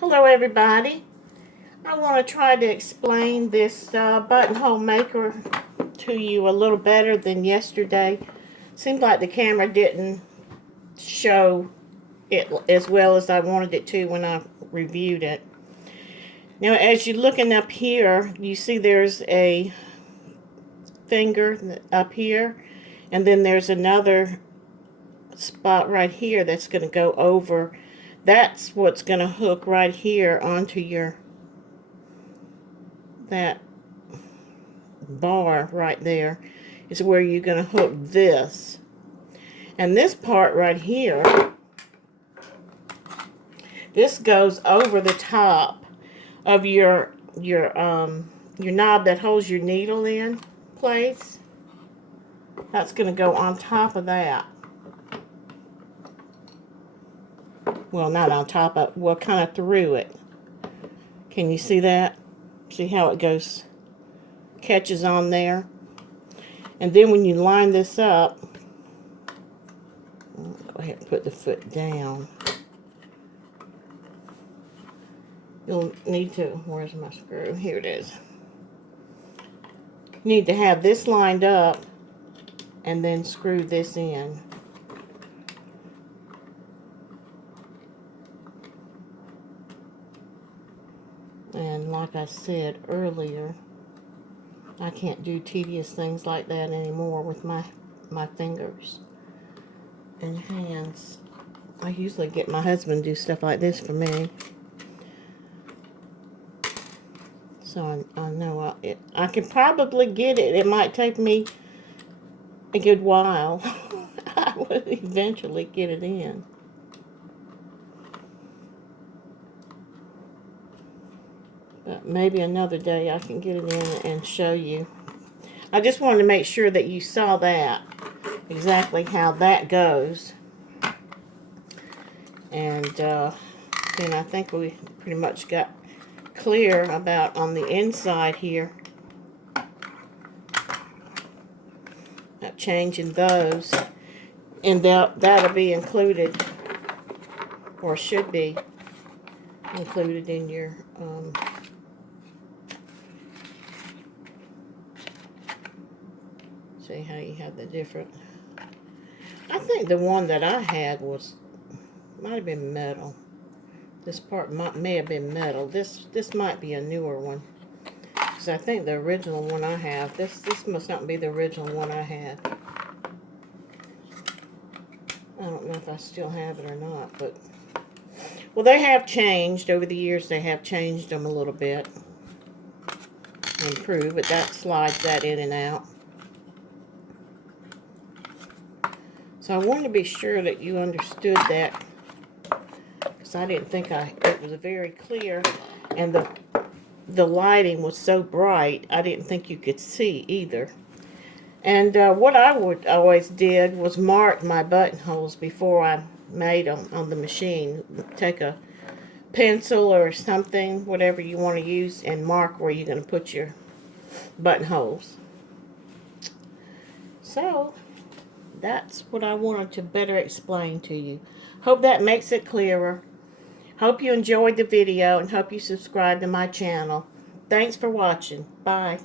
Hello everybody. I want to try to explain this buttonhole maker to you a little better than yesterday. Seems like the camera didn't show it as well as I wanted it to when I reviewed it. Now as you're looking up here, you see there's a finger up here, and then there's another spot right here that's going to go over. That's what's going to hook right here onto that bar right there is where you're going to hook this. And this part right here, this goes over the top of your knob that holds your needle in place. That's going to go on top of that. Well, not on top of, well, kind of through it. Can you see that? See how it goes, catches on there? And then when you line this up, go ahead and put the foot down. You'll need to, where's my screw? Here it is. You need to have this lined up and then screw this in. And like I said earlier, I can't do tedious things like that anymore with my fingers and hands. I usually get my husband to do stuff like this for me. So I know I can probably get it. It might take me a good while. I will eventually get it in. But maybe another day I can get it in and show you. I just wanted to make sure that you saw that, exactly how that goes. And then I think we pretty much got clear about on the inside here, about changing those. And that'll be included, or should be included in your see how you have the different. I think the one that I had might have been metal. This part may have been metal. This might be a newer one, because I think the original one I have, this must not be the original one I had. I don't know if I still have it or not, but well, they have changed over the years. They have changed them a little bit, improved, but that slides that in and out. So I wanted to be sure that you understood that, because I didn't think it was very clear, and the lighting was so bright, I didn't think you could see either. And what I always did was mark my buttonholes before I made them on the machine. Take a pencil or something, whatever you want to use, and mark where you're going to put your buttonholes. So that's what I wanted to better explain to you. Hope that makes it clearer. Hope you enjoyed the video, and hope you subscribe to my channel. Thanks for watching. Bye.